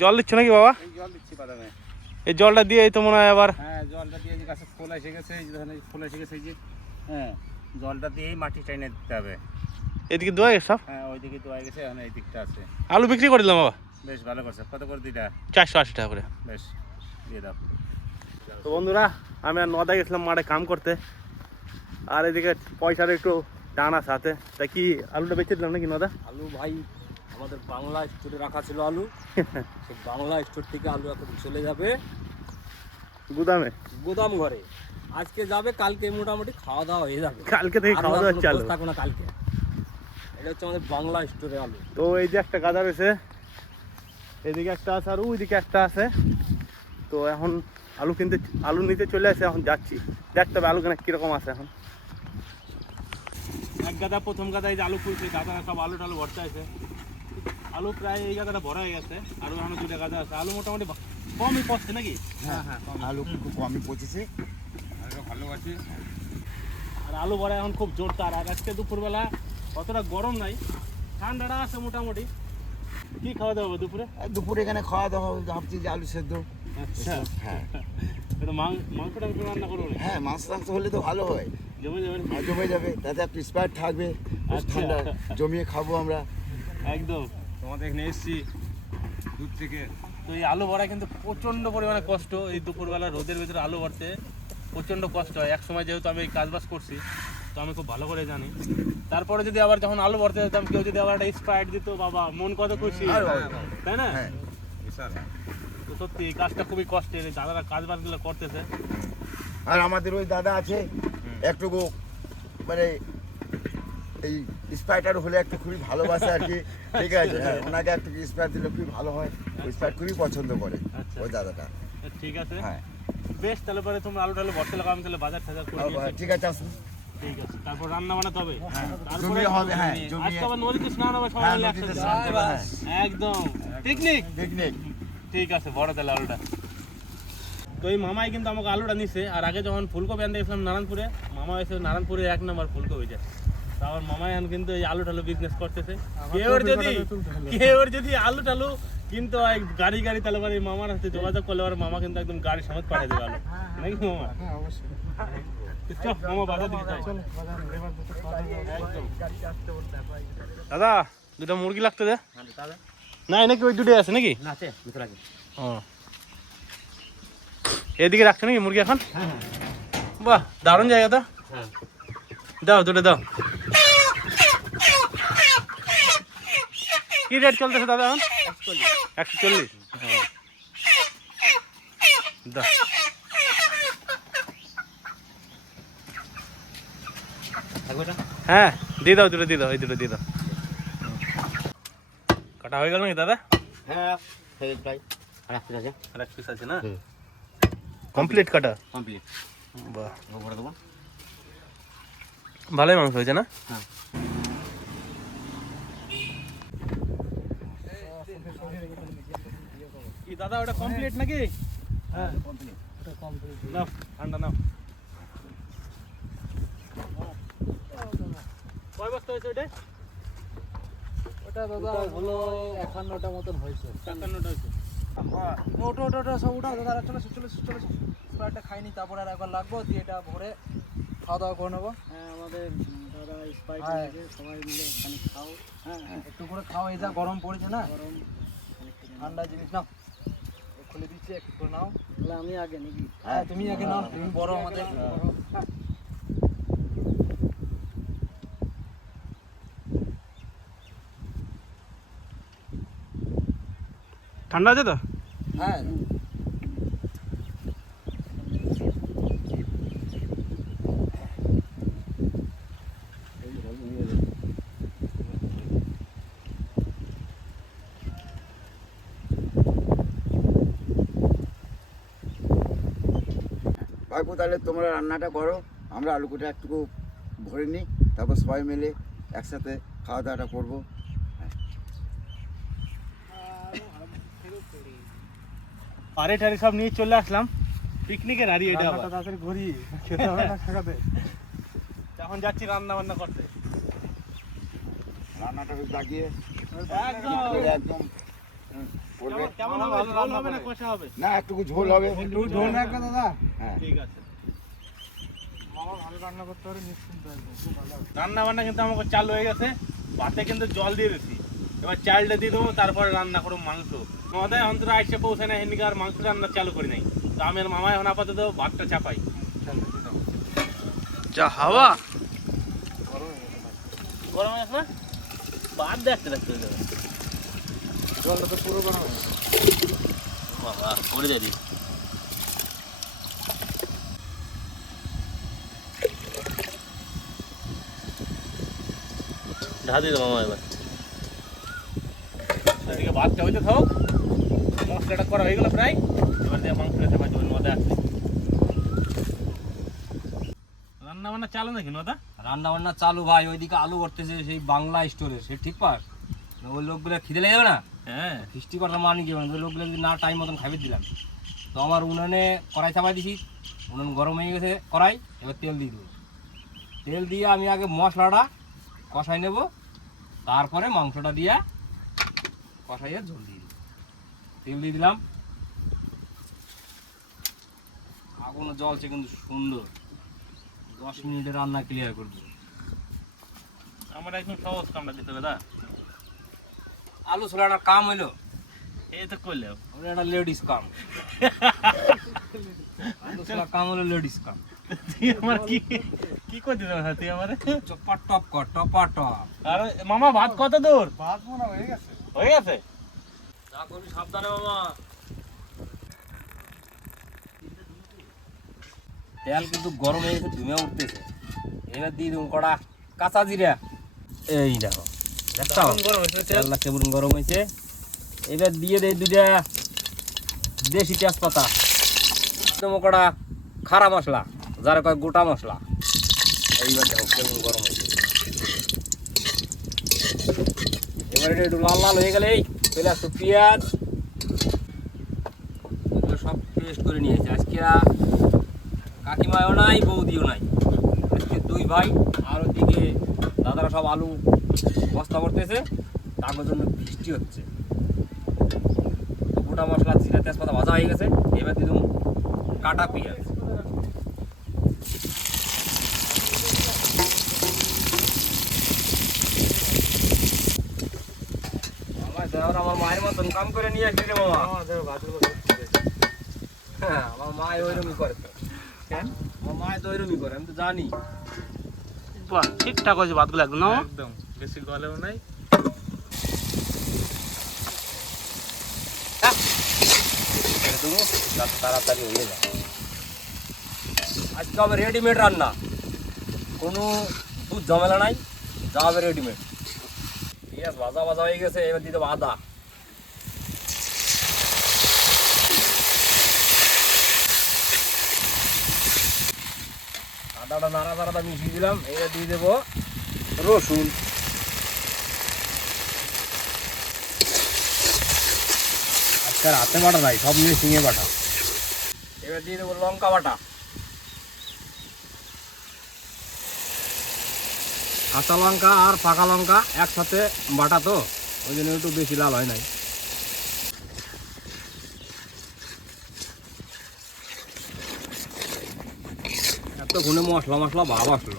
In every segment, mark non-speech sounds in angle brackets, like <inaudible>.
জল দিচ্ছ নাকি বাবা? এই জল দিচ্ছি বাদামে। এই জলটা দিয়ে তো মনে হয় আবার হ্যাঁ জলটা দিয়ে যে গাছে ফুল এসে গেছে এই ফুল এসে গেছে যে হ্যাঁ জলটা দিয়েই মাটি টাইনে দিতে হবে। এদিকে দোয়া গেছে সব? হ্যাঁ ওইদিকে গেছে এখন এই দিকটা আছে। আলু বিক্রি করে দিলাম বাবা। বেশ ভালো করছে। কত করে দিটা চারশো আশি টাকা করে। বেশ দিয়ে দাও। তো বন্ধুরা আমি আর নদা গেছিলাম মাঠে কাম করতে। আর এদিকে পয়সার একটু টান আছে হাতে। তা কি আলুটা বেঁচে দিলাম নাকি নদা? আলু ভাই আমাদের বাংলা স্টোরে রাখা ছিল আলু। <laughs> সেই বাংলা স্টোর থেকে আলু এখন চলে যাবে। গুদামে? গুদাম ঘরে। আজকে যাবে কালকে মোটামুটি খাওয়া দাওয়া হয়ে যাবে। কালকে থেকে খাওয়া দাওয়া চালু। থাকবে না কালকে। এটা হচ্ছে আমাদের বাংলা স্টোরে আলু। তো এই যে একটা গাদা রয়েছে এদিকে একটা আছে আর ওইদিকে একটা আছে। তো এখন আলু কিনতে আলু নিতে চলে আসে এখন যাচ্ছি। দেখতে হবে আলু কেনা কীরকম আছে এখন। এক গাদা প্রথম গাদা এই যে আলু ফুলছে গাদা সব আলু টালু ভরতে আছে আলু প্রায় এই গাদাটা ভরা হয়ে গেছে। আরও এখন দুটো গাদা আছে। আলু মোটামুটি কমই পড়ছে নাকি? হ্যাঁ হ্যাঁ আলু খুব কমই পচেছে। আলু ভালোবাসি আর আলু ভরা এখন খুব জোরদার। আর আজকে দুপুরবেলা অতটা গরম নাই। ঠান্ডাটা আছে মোটামুটি। কি খাওয়া দাওয়া হবে দুপুরে? দুপুরে এখানে খাওয়া দাওয়া হবে, ভাবছি যে আলু সেদ্ধ। আচ্ছা। হ্যাঁ। এটা মাং- মাংসটা একটু রান্না করব হ্যাঁ মাছ টাংস হলে তো ভালো হয়। জমে যাবে? জমে যাবে তাতে একটু থাকবে। আচ্ছা। ঠান্ডা জমিয়ে খাব আমরা। একদম। তোমাদের এখানে এসছি দূর থেকে। তো এই আলু ভরা কিন্তু প্রচণ্ড পরিমাণে কষ্ট। এই দুপুরবেলা রোদের ভিতরে আলু ভরতে প্রচণ্ড কষ্ট হয়। এক সময় যেহেতু আমি এই কাজবাজ করছি তো আমি খুব ভালো করে জানি। তারপরে যদি আবার যখন আলু ভরতে যেতাম কেউ যদি আবার একটা স্প্রাইট দিত বাবা মন কত খুশি। তাই না? হ্যাঁ তো সত্যি এই কাজটা খুবই কষ্টের। দাদারা কাজ বাজগুলো করতেছে। আর আমাদের ওই দাদা আছে একটুকু মানে এই স্প্রাইটার হলে একটু খুবই ভালোবাসে আর কি। ঠিক আছে হ্যাঁ ওনাকে একটু স্প্রাইট দিলে খুবই ভালো হয় ওই স্প্রাইট খুবই পছন্দ করে আচ্ছা। ওই দাদাটা। ঠিক আছে। হ্যাঁ। বেশ তাহলে পরে তোমরা আলু টালু ভরতে লাগাও আমি তাহলে বাজার টাজার করে ঠিক আছে আসুন। ঠিক আছে তারপর রান্না তারপরে হবে হ্যাঁ জমিয়ে আজকে আবার নদীতে স্নান হবে সবাই হ্যাঁ মিলে একসাথে। স্নান করব, হ্যাঁ। একদম। পিকনিক? পিকনিক। ঠিক আছে বড় তাহলে আলুটা। তো এই মামাই কিন্তু আমাকে আলুটা নিছে আর আগে যখন ফুলকপি আনতে গেছিলাম নারায়ণপুরে মামা এসে নারায়ণপুরে এক নম্বর ফুলকপি যায় তারপর মামাই এখন কিন্তু এই আলু টালু বিজনেস করতেছে কেউ যদি কেউ যদি আলু টালু কিন্তু গাড়ি গাড়ি তাহলে এই মামার হাতে যোগাযোগ করলে পরে মামা কিন্তু একদম গাড়ি সমেত পাঠিয়ে দেবে আলু। নাকি মামা? মামা যাই একদম। দাদা দুটা মুরগি লাগতো দে। নাই নাকি ওই দুটোই আছে নাকি? না আছে ভিতরে আছে ও। এদিকে রাখছো নাকি মুরগি এখন? বাহ দারুণ জায়গা তো। হ্যাঁ। দাও দুটো দাও। কি রেট চলতেছে দাদা এখন? একশো চল্লিশ। হ্যাঁ দিয়ে দাও দুটো দিয়ে দাও এই দুটো দিয়ে দাও। কাটা হয়ে গেল নাকি দাদা? হ্যাঁ আছে। না? কমপ্লিট কাটা? কমপ্লিট বাহ। করে দেবো। ভালোই মাংস হয়েছে না? হ্যাঁ। কি দাদা ওটা কমপ্লিট নাকি? হ্যাঁ। নাও ঠান্ডা নাও। কয় বস্তা হয়েছে ওটা ওটা দাদা হলো একান্নটা মতন হয়েছে। একান্নটা হয়েছে। ওটো ওটো ওটো সব দাদা চলে চলে এসো, চলে স্প্রাইটটা খাইনি তারপরে আর একবার লাগবো দিয়ে এটা ভরে খাওয়া দাওয়া করে নেব। হ্যাঁ আমাদের দাদা হ্যাঁ। সবাই মিলে খানি খাও। হ্যাঁ একটু করে খাও এই যা গরম পড়েছে না। গরম। ঠান্ডা জিনিস নাও। ও খুলে দিচ্ছি একটু নাও। তাহলে আমি আগে নাকি হ্যাঁ তুমি আগে নাও তুমি বড় আমাদের। ঠান্ডা আছে তো? হ্যাঁ। তাহলে তোমরা রান্নাটা করো আমরা আলুকুটা একটু ভরে নিই তারপর সবাই মিলে একসাথে খাওয়া দাওয়াটা করব। আরে টারে সব নিয়ে চলে আসলাম। পিকনিকের হারি এটা আবার। তাড়াতাড়ি ঘুরি <laughs> খেতে হবে না খাকাতে এখন যাচ্ছি রান্না বান্না করতে। রান্নাটা বেশ লাগিয়ে একদম। একদম কেমন- হবে? ঝোল হবে না কষা হবে? না একটু ঝোল হবে। একটু ঝোল রাখবে দাদা। হ্যাঁ। ঠিক আছে। ভালো রান্না বান্না কিন্তু আমাকে চালু হয়ে গেছে ভাতে কিন্তু জল দিয়ে দিচ্ছি এবার চালটা দিয়ে দেবো তারপরে রান্না করব মাংস। আমাদের অন্তর আইসে পৌঁছে না হেনিকে আর মাংস রান্না চালু করি নাই। তো আমি আর মামা এখন আপাতত ভাতটা চাপাই। যা হাওয়া। গরম আছে না? ভাত দেখতে দেখতে জলটা তো পুরো গরম হয়ে গেছে। বাবা করে যাবি ঢা দিয়ে দেবো মামা এবার। এদিকে ভাতটা হইতে থাক মশলাটা করা হয়ে গেল প্রায়। এবার দিয়ে মাংসটা চাপা দেবেন মজা আসছে। রান্না বান্না চালু নাকি নদা? রান্না বান্না চালু ভাই ওইদিকে আলু করতেছে সেই বাংলা স্টোরে সে ঠিক পাস? ওই লোকগুলো খিদে লেগে যাবে না? হ্যাঁ। ফিস্টি করার মানে কি মানে ওই লোকগুলো যদি না টাইম মতন খাইয়ে দিলাম। তো আমার উনানে কড়াই চাপাই দিছি। উনান গরম হয়ে গেছে কড়াই এবার তেল দিয়ে দেবো। তেল দিয়ে আমি আগে মশলাটা কষাই নেব। তারপরে মাংসটা দিয়ে কষাইয়ে ঝোল দিয়ে দেবো। তেল দিয়ে দিলাম। আগুন জলছে কিন্তু সুন্দর। দশ মিনিটে রান্না ক্লিয়ার করে দেবো। আমার একদম সহজ কামটা দিতে হবে দা। আলু ছোলাটার কাম হইল। এই তো করলেও ওটা একটা লেডিস কাম। <laughs> আলু ছোলার কাম হলো লেডিস কাম। আমার কি কি তুই আমারে? টপ কর টপা টপ। আর মামা ভাত কত দূর? ভাত মনে হয়ে গেছে। হয়ে গেছে? যা করবি সাবধানে মামা। তেল কিন্তু গরম হয়ে গেছে ধুমে উঠতেছে। এবার দিয়ে দেবো কড়া কাঁচা জিরা। এই দেখো দেখছ গরম হয়েছে তেলটা কেমন গরম হয়েছে। এবার দিয়ে দেয় দুটা দেশি তেজপাতা। কড়া খারা মশলা যারা কয় গোটা মশলা। গরম একটু লাল লাল হয়ে সব করে নিয়েছে। আজকে নাই, বৌদিও নাই। দুই ভাই, আর ওদিকে দাদারা সব আলু বস্তা করতেছে। তার জন্য বৃষ্টি হচ্ছে। গোটা মশলা, জিরা, তেজপাতা ভাজা হয়ে গেছে। এবার দিলাম কাটা পেঁয়াজ। আমার আমার মায়ের মতন কাম করে নিয়ে আসলি রে মামা। আমাদের ভাতগুলো হ্যাঁ আমার মা ওইরকমই করে। কেন? আমার মা তো ওইরকমই করে আমি তো জানি। বাহ ঠিকঠাক হয়েছে ভাতগুলো একদম না একদম বেশি গলেও নাই। ছেড়ে দেবো যাতে তাড়াতাড়ি হয়ে যায় আজকে হবে রেডিমেড রান্না। কোনো দুধ ঝামেলা নাই যা হবে রেডিমেড। পেঁয়াজ ভাজা ভাজা হয়ে গেছে, এবার দিতে আদা। আদাটা নাড়া নাড়াটা মিশিয়ে দিলাম, এবার দিয়ে দেবো রসুন। আজকে হাতে বাটা নাই, সব নিয়ে শিঙে বাটা। এবার দিয়ে দেবো লঙ্কা বাটা। কাঁচা লঙ্কা আর পাকা লঙ্কা একসাথে বাটা তো, ওই জন্য একটু বেশি লাল হয় নাই। এত এতক্ষণে মশলা মশলা ভাব আসলো।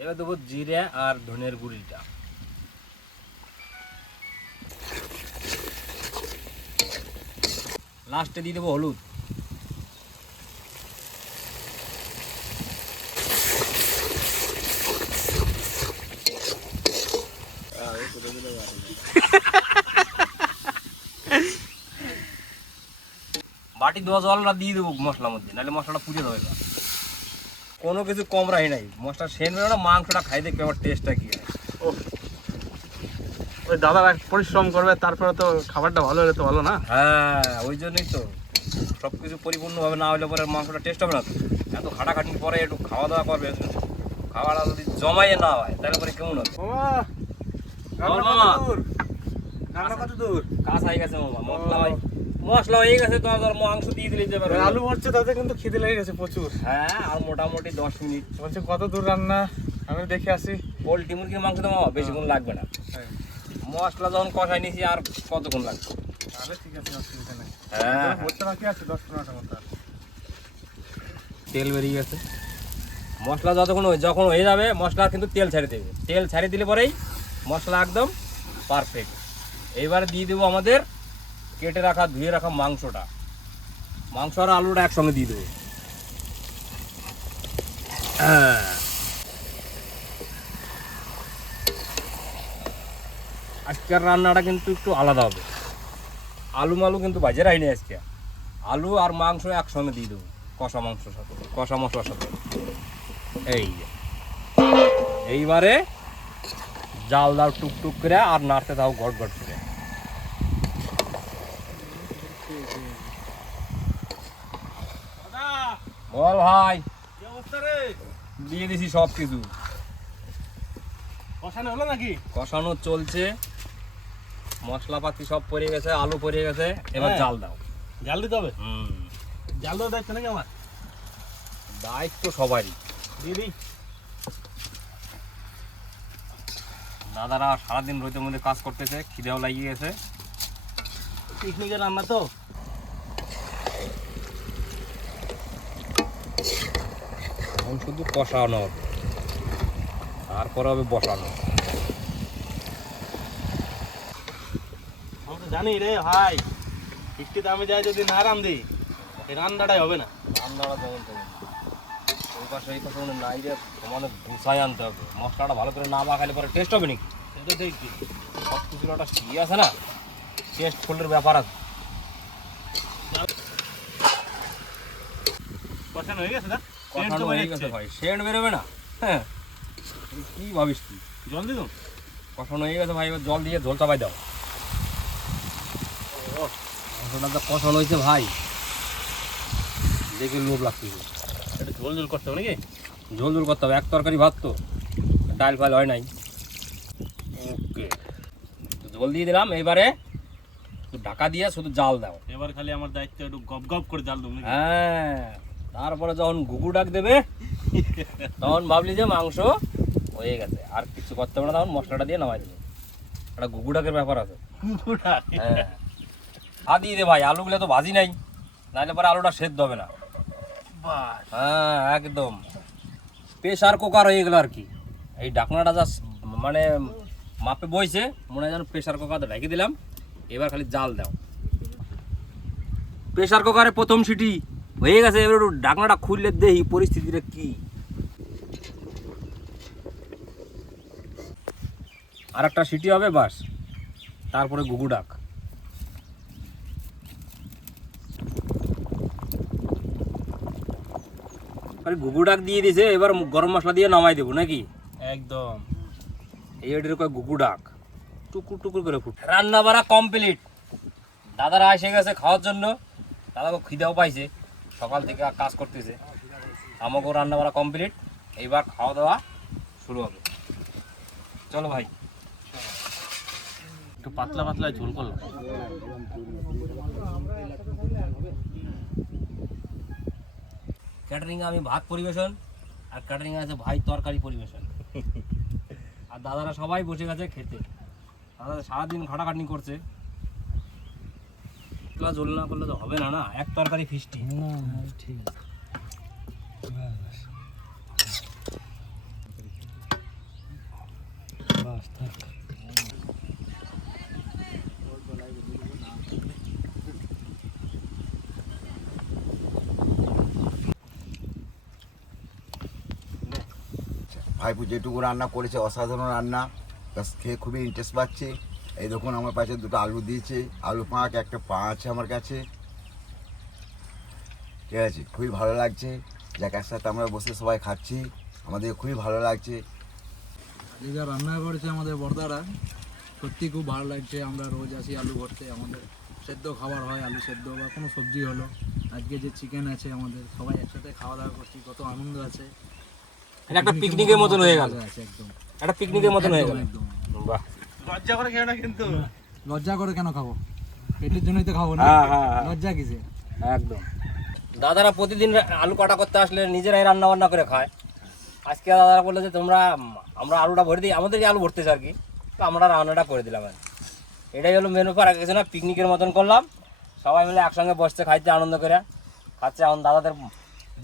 এবার দেবো জিরে আর ধনের গুঁড়িটা। লাস্টে দিয়ে দেবো হলুদ। বাটি দেওয়া জলটা দিয়ে দেবো মশলার মধ্যে নাহলে মশলাটা পুড়ে দেবে। কোনো কিছু কম রাখি নাই। মশলা সেন না মাংসটা খাই দেখবে আমার টেস্টটা কি। হয় ওই দাদারা পরিশ্রম করবে তারপরে তো খাবারটা ভালো হলে তো ভালো না? হ্যাঁ ওই জন্যই তো। সব কিছু পরিপূর্ণভাবে না হলে পরে মাংসটা টেস্ট হবে না এত খাটাখাটির পরে একটু খাওয়া দাওয়া করবে খাওয়াটা যদি জমাইয়ে না হয় তাহলে পরে কেমন হবে? মামা। কাজ হয়ে গেছে মামা মশলা মশলা হয়ে গেছে তো মাংস দিয়ে দিলে যেতে পারবে আলু ভরছে তাতে কিন্তু খিদে লেগে গেছে প্রচুর। হ্যাঁ আর মোটামুটি দশ মিনিট। বলছে কত দূর রান্না? আমি দেখে আসি। পোলট্রি মুরগির মাংস তো বেশিক্ষণ লাগবে না। হ্যাঁ। মশলা যখন কষাই নিয়েছি আর কতক্ষণ লাগবে? তাহলে ঠিক আছে অসুবিধা নেই। হ্যাঁ। ভর্তা বাকি আছে দশ পনেরোটা মতো তেল বেরিয়ে গেছে। মশলা যতক্ষণ যখন হয়ে যাবে মশলা কিন্তু তেল ছেড়ে দেবে। তেল ছেড়ে দিলে পরেই মশলা একদম পারফেক্ট এইবারে দিয়ে দেবো আমাদের কেটে রাখা, ধুয়ে রাখা মাংসটা। মাংস আর আলুটা একসঙ্গে দিয়ে দেবো। হ্যাঁ। আজকের রান্নাটা কিন্তু একটু আলাদা হবে। আলু মালু কিন্তু বাজে রাখিনি আজকে। আলু আর মাংস একসঙ্গে দিয়ে দেবো, কষা মাংসর সাথে, কষা মশলার সাথে। এই এইবারে জাল দাও টুকটুক করে আর নাড়তে দাও গট গট করে দাদা বল ভাই। দিয়ে দিছি সব কিছু কষানো হলো নাকি? কষানো চলছে। মশলাপাতি সব পড়ে গেছে আলু পড়ে গেছে। এবার হ্যাঁ। জাল দাও। জাল দিতে হবে? জাল দেওয়া দায়িত্ব নাকি আমার? দায়িত্ব সবারই। দিয়ে দিই। দাদারা সারাদিন রোদের মধ্যে কাজ করতেছে খিদেও লাগিয়ে গেছে। পিকনিকের রান্না তো এখন শুধু কষানো হবে। তারপরে হবে বসানো। আমি তো জানি রে ভাই বৃষ্টি দামে যায় যদি না রাম দিই এই রান্নাটাই হবে না। রান্নাটা যেমন তেমন ওই পাশে এই পাশে মানে নাই রে সমানে গুছাই আনতে হবে। মশলাটা ভালো করে না মাখালে পরে টেস্ট হবে নাকি? সেটা দেখছি। সব কিছুর একটা ইয়ে আছে না? টেস্ট ফুলের ব্যাপার আছে। কষানো হয়ে গেছে না? হয়ে গেছে ভাই সেন্ট বেরোবে না। হ্যাঁ। কি ভাবিস তুই? জল দিলাম কষানো হয়ে গেছে ভাই এবার জল দিয়ে ঝোল চাপাই দাও। মাংসটা যা কষানো হয়েছে ভাই। দেখে লোভ লাগতেছে এটা ঝোল ঝোল করতে হবে নাকি? ঝোল ঝোল করতে হবে এক তরকারি ভাত তো। ডাল ফাল হয় নাই। ওকে। ঝোল দিয়ে দিলাম এবারে ঢাকা দিয়ে শুধু জাল দাও। এবার খালি আমার দায়িত্ব একটু গপ গপ করে জাল দেবো হ্যাঁ। তারপরে যখন ঘুঘু ডাক দেবে তখন ভাবলি যে মাংস হয়ে গেছে। আর কিছু করতে হবে না তখন মশলাটা দিয়ে নামাই দেবে। একটা ঘুঘু ডাকের ব্যাপার আছে। হ্যাঁ। আর দিয়ে দে ভাই আলুগুলো তো ভাজি নাই। নাহলে পরে আলুটা সেদ্ধ হবে না। হ্যাঁ একদম। প্রেশার কুকার হয়ে গেল আর কি। এই ডাকনাটা যা মানে মাপে বইছে মনে হয় যেন প্রেশার কুকারটা ঢেকে দিলাম। এবার খালি জাল দাও। প্রেশার কুকারে প্রথম সিটি হয়ে গেছে এবার একটু ডাকনাটা খুললে দেখি পরিস্থিতিটা কি। আর একটা সিটি হবে বাস। তারপরে গুগু ডাক। খালি ঘুঘু ডাক দিয়ে দিছে এবার গরম মশলা দিয়ে নামাই দেবো নাকি? একদম। এই এটির কয় ঘুঘু ডাক। টুকুর টুকুর করে ফুট। রান্না বাড়া কমপ্লিট দাদারা এসে গেছে খাওয়ার জন্য। দাদাকে খিদেও পাইছে। সকাল থেকে কাজ করতেছে। আমাকেও রান্না বাড়া কমপ্লিট এইবার খাওয়া দাওয়া শুরু হবে। চলো ভাই। একটু পাতলা পাতলা ঝোল করলাম। ক্যাটারিং আমি ভাত পরিবেশন, আর ক্যাটারিং আছে ভাই তরকারি পরিবেশন। আর দাদারা সবাই বসে গেছে খেতে। দাদা সারাদিন খাটাখাটনি করছে। একলা জল না করলে তো হবে না না? এক তরকারি ফিস্টি। ঠিক ভাইপু যেটুকু রান্না করেছে অসাধারণ রান্না। ব্যাস খেয়ে খুবই ইন্টারেস্ট পাচ্ছি। এই দেখুন আমার পাশে দুটো আলু দিয়েছে। আলু পাঁক একটা পা আছে আমার কাছে। ঠিক আছে খুবই ভালো লাগছে। যাক একসাথে আমরা বসে সবাই খাচ্ছি। আমাদের খুবই ভালো লাগছে। যে যা রান্না করেছে আমাদের বর্দারা সত্যি খুব ভালো লাগছে। আমরা রোজ আসি আলু ভরতে আমাদের সেদ্ধ খাবার হয় আলু সেদ্ধ বা কোনো সবজি হলো। আজকে যে চিকেন আছে আমাদের সবাই একসাথে খাওয়া দাওয়া করছি। কত আনন্দ আছে। এটা একটা পিকনিকের মতন হয়ে গেল। একদম। একটা পিকনিকের মতন হয়ে একদম, গেল। একদম। বাহ। লজ্জা করে খেয়ে না কিন্তু। লজ্জা করে কেন খাব? পেটের জন্যই তো খাব না। হ্যাঁ, হ্যাঁ, হ্যাঁ। লজ্জা কিসে একদম। দাদারা প্রতিদিন আলু কাটা করতে আসলে নিজেরাই রান্না বান্না করে খায়। আজকে দাদারা বলল যে তোমরা আমরা আলুটা ভরে দিই আমাদের আলু ভরতেছে আর কি। তো আমরা রান্নাটা করে দিলাম আর এটাই হলো মেনু করা কিছু না পিকনিকের মতন করলাম। সবাই মিলে একসঙ্গে বসতে খাইতে আনন্দ করে। খাচ্ছে এখন দাদাদের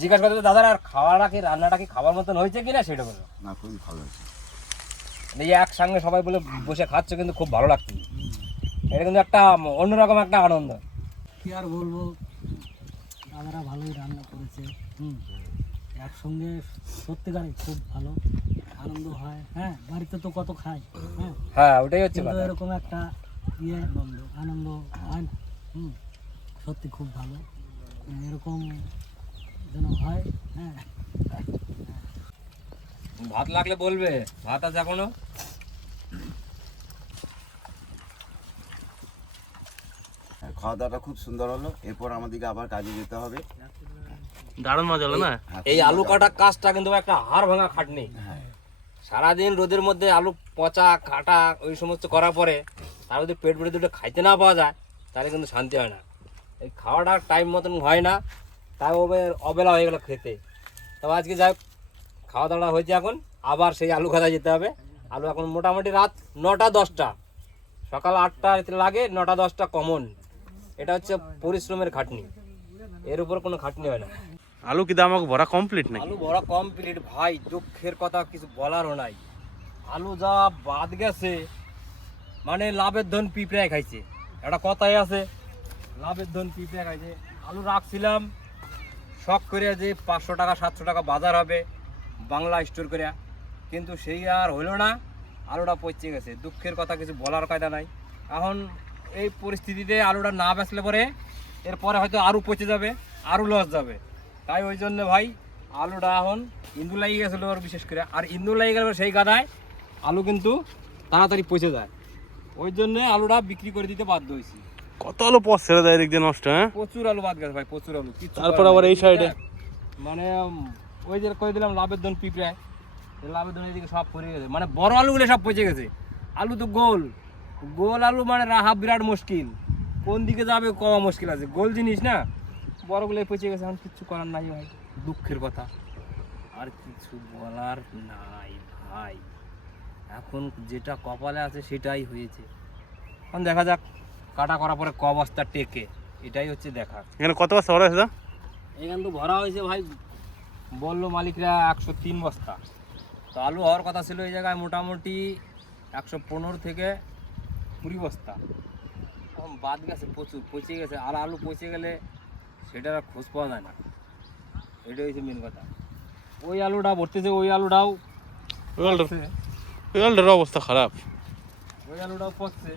জিজ্ঞাসা করতে দাদারা আর খাওয়াটা কি রান্নাটা কি খাবার মতন হয়েছে কিনা? সেটা বলল। না খুবই ভালো হয়েছে। এই একসঙ্গে সবাই বলে বসে খাচ্ছে কিন্তু খুব ভালো লাগছে। এটা কিন্তু একটা অন্যরকম একটা আনন্দ। কি আর বলব? দাদারা ভালোই রান্না করেছে। হুম। একসঙ্গে সত্যিকারই খুব ভালো আনন্দ হয়। হ্যাঁ বাড়িতে তো কত খাই হ্যাঁ। হ্যাঁ ওটাই হচ্ছে এরকম একটা ইয়ে আনন্দ আনন্দ হয় না। হুম। সত্যি খুব ভালো। এরকম যেন হয়। হ্যাঁ। ভাত লাগলে বলবে। ভাত আছে এখনও? হ্যাঁ, খাওয়া দাওয়াটা খুব সুন্দর হলো। এরপর আমাদেরকে আবার কাজে যেতে হবে। দারুণ মজা হলো না? হ্যাঁ, এই আলু কাটা কাজটা কিন্তু একটা হাড় ভাঙা খাটনি। হ্যাঁ। সারাদিন রোদের মধ্যে আলু পচা কাটা ওই সমস্ত করার পরে তার যদি পেট ভরে দুটো খাইতে না পাওয়া যায় তাহলে কিন্তু শান্তি হয় না। এই খাওয়াটা টাইম মতন হয় না তাই ওবে- অবেলা হয়ে গেল খেতে। তবে আজকে যাই হোক, খাওয়া দাওয়া হয়েছে এখন। আবার সেই আলু খাতা যেতে হবে। আলু এখন মোটামুটি রাত নটা দশটা। সকাল আটটা লাগে নটা দশটা কমন। এটা হচ্ছে পরিশ্রমের খাটনি। এর উপর কোনো খাটনি হয় না। আলু কি আমাকে ভরা কমপ্লিট নাকি? আলু ভরা কমপ্লিট ভাই দুঃখের কথা কিছু বলারও নাই। আলু যা বাদ গেছে মানে লাভের ধন পিঁপড়ায় খাইছে। একটা কথাই আছে লাভের ধন পিঁপড়ায় খাইছে। আলু রাখছিলাম শখ করে যে পাঁচশো টাকা সাতশো টাকা বাজার হবে। বাংলা স্টোর করে কিন্তু সেই আর হলো না আলুটা পচে গেছে। দুঃখের কথা কিছু বলার কায়দা নাই। এখন এই পরিস্থিতিতে আলুটা না বেচলে পরে এরপরে হয়তো আরও পচে যাবে আরও লস যাবে। তাই ওই জন্য ভাই আলুটা এখন ইন্দু লাগিয়ে গেছিল আর বিশেষ করে। আর ইন্দু লাগিয়ে গেলে সেই গাদায় আলু কিন্তু তাড়াতাড়ি পচে যায়। ওই জন্য আলুটা বিক্রি করে দিতে বাধ্য হয়েছি কত আলু পথ ছেড়ে দেয় এদিক নষ্ট হ্যাঁ? প্রচুর আলু বাদ গেছে ভাই প্রচুর আলু। তারপর আবার এই সাইডে মানে ওই যে কই দিলাম লাভের ধন পিঁপড়ায়। লাভের ধন এদিকে সব পড়ে গেছে। মানে বড় আলুগুলো সব পচে গেছে। আলু তো গোল। গোল আলু মানে রাহা বিরাট মুশকিল। কোন দিকে যাবে কওয়া মুশকিল আছে। গোল জিনিস না? বড়গুলো পচে গেছে। এখন কিচ্ছু করার নাই ভাই। দুঃখের কথা। আর কিছু বলার নাই ভাই। এখন যেটা কপালে আছে সেটাই হয়েছে। এখন দেখা যাক কাটা করার পরে ক বস্তা টেকে। এটাই হচ্ছে দেখা। এখানে কত বস্তা ভরা হয়েছে এখান তো ভরা হয়েছে ভাই বলল মালিকরা একশো তিন বস্তা। তো আলু হওয়ার কথা ছিল এই জায়গায় মোটামুটি একশো পনেরো থেকে কুড়ি বস্তা। এখন বাদ গেছে প্রচুর পচে গেছে। আর আলু পচে গেলে সেটার আর খোঁজ পাওয়া যায় না। এটাই হচ্ছে মেন কথা। ওই আলুটা ভরতেছে ওই আলুটাও পচছে। ওই আলুটার অবস্থা খারাপ। ওই আলুটাও পচছে।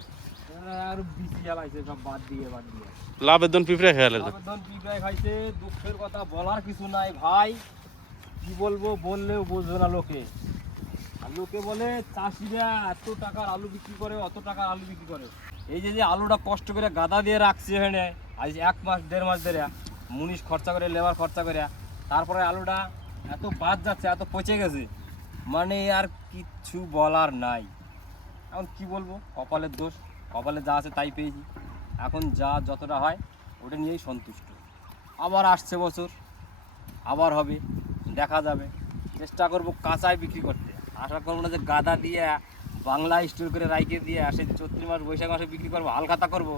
আর বিচি জ্বালাইছে সব বাদ দিয়ে বাদ দিয়ে। লাভের দন পিঁপড়ে খেয়াল আবেদন পিঁপড়ায় খাইছে দুঃখের কথা বলার কিছু নাই ভাই। কি বলব বললেও বুঝবে না লোকে। আর লোকে বলে, চাষিরা এত টাকার আলু বিক্রি করে, অত টাকার আলু বিক্রি করে। এই যে যে আলুটা কষ্ট করে গাদা দিয়ে রাখছে এখানে, আজ এক মাস, দেড় মাস ধরে, মুনিশ খরচা করে, লেবার খরচা করে, তারপরে আলুটা এত বাদ যাচ্ছে, এত পচে গেছে। মানে আর কিচ্ছু বলার নাই। এখন কি বলব, কপালের দোষ, কপালে যা আছে তাই পেয়েছি। এখন যা যতটা হয়, ওটা নিয়েই সন্তুষ্ট। আবার আসছে বছর, আবার হবে। দেখা যাবে। চেষ্টা করব কাঁচায় বিক্রি করতে। আশা করব না যে গাদা দিয়ে বাংলা স্টোর করে রাইকে দিয়ে আসে চৈত্র মাস বৈশাখ মাসে বিক্রি করব হালখাতা করব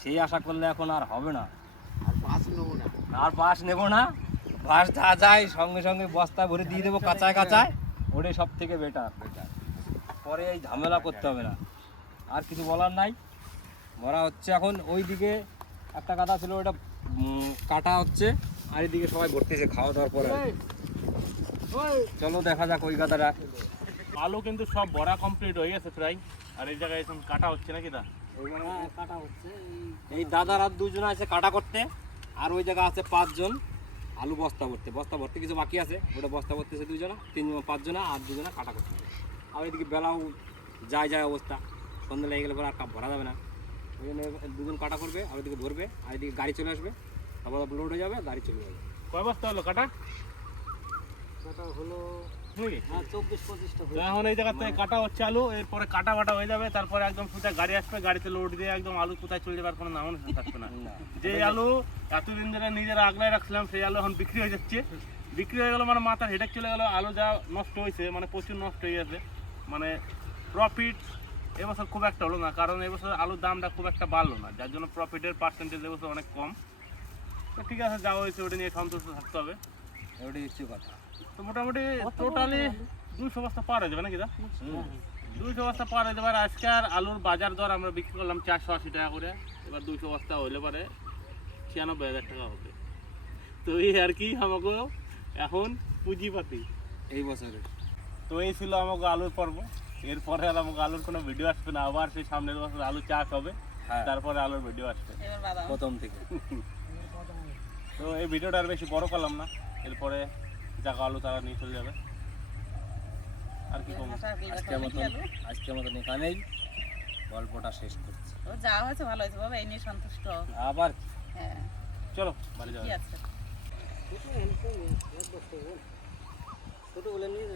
সেই আশা করলে এখন আর হবে না। আর বাস নেব না। বাস যা যায় সঙ্গে সঙ্গে বস্তা ভরে দিয়ে দেবো কাঁচায় কাঁচায়। ওটাই সব থেকে বেটার বেটার পরে এই ঝামেলা করতে হবে না। আর কিছু বলার নাই। ভরা হচ্ছে এখন ওই দিকে একটা কাটা ছিল ওটা কাটা হচ্ছে। আর এদিকে সবাই ভর্তিছে খাওয়া দাওয়ার পরে। চলো দেখা যাক ওই গাদাটা আলু কিন্তু সব ভরা কমপ্লিট হয়ে গেছে প্রায় আর এই জায়গায় এখন কাটা হচ্ছে নাকি দা? হ্যাঁ, কাটা হচ্ছে এই দাদার আর দুজন আছে কাটা করতে আর ওই জায়গা আছে পাঁচজন আলু বস্তা ভরতে। বস্তা ভরতে কিছু বাকি আছে ওটা বস্তা ভরতেছে দুজনা তিন পাঁচজনা আর দুজনা কাটা করতে। আর এদিকে বেলাও যায় যায় অবস্থা। সন্ধ্যা লেগে গেলে পরে আর কাপ ভরা যাবে না। ওই জন্য দুজন কাটা করবে আর ওইদিকে ভরবে আর এদিকে গাড়ি চলে আসবে। তারপর লোড হয়ে যাবে গাড়ি চলে যাবে। কয় বস্তা হলো কাটা? হলো হ্যাঁ তো এখন এই জায়গা থেকে কাটা হচ্ছে আলু এরপরে কাটা বাটা হয়ে যাবে তারপরে একদম সোজা গাড়ি আসবে গাড়িতে লোড দিয়ে একদম আলু কোথায় চলে যাবার কোনো নাম থাকবে না। যে আলু এতদিন ধরে নিজেরা আগলায় রাখছিলাম সেই আলু এখন বিক্রি হয়ে যাচ্ছে। বিক্রি হয়ে গেল মানে মাথার হেডেক চলে গেল আলু যা নষ্ট হয়েছে মানে প্রচুর নষ্ট হয়ে গেছে। মানে প্রফিট এবছর খুব একটা হলো না কারণ এবছর আলুর দামটা খুব একটা বাড়লো না যার জন্য প্রফিটের পার্সেন্টেজ এবছর অনেক কম। ঠিক আছে যা হয়েছে ওটা নিয়ে সন্তুষ্ট থাকতে হবে। ওটাই হচ্ছে কথা। তো মোটামুটি টোটালি দুশো বস্তা পার হয়ে যাবে নাকি দা দুইশো বস্তা পার হয়ে যাবে আর আজকে আর আলুর বাজার দর আমরা বিক্রি করলাম চারশো আশি টাকা করে। এবার দুইশো বস্তা হইলে পারে ছিয়ানব্বই হাজার টাকা হবে। তো এই আর কি আমাকে এখন পুঁজিপাতি। এই বছরে তো এই ছিল আমাকে আলুর পর্ব। এরপরে আর আমাকে আলুর কোনো ভিডিও আসবে না। আবার সেই সামনের বছর আলু চাষ হবে। হ্যাঁ। তারপরে আলুর ভিডিও আসবে। প্রথম থেকে। <laughs> তো এই ভিডিওটা আর বেশি বড় করলাম না। এরপরে জায়গা আলু তারা নিয়ে চলে যাবে। আর কি কম আজকের মতন আজকের মতন এখানেই গল্পটা শেষ করছি। ও যা হয়েছে ভালো হয়েছে বাবা এই নিয়ে সন্তুষ্ট। আবার হ্যাঁ। চলো বাড়ি আছে? ছোটো বলে নিয়ে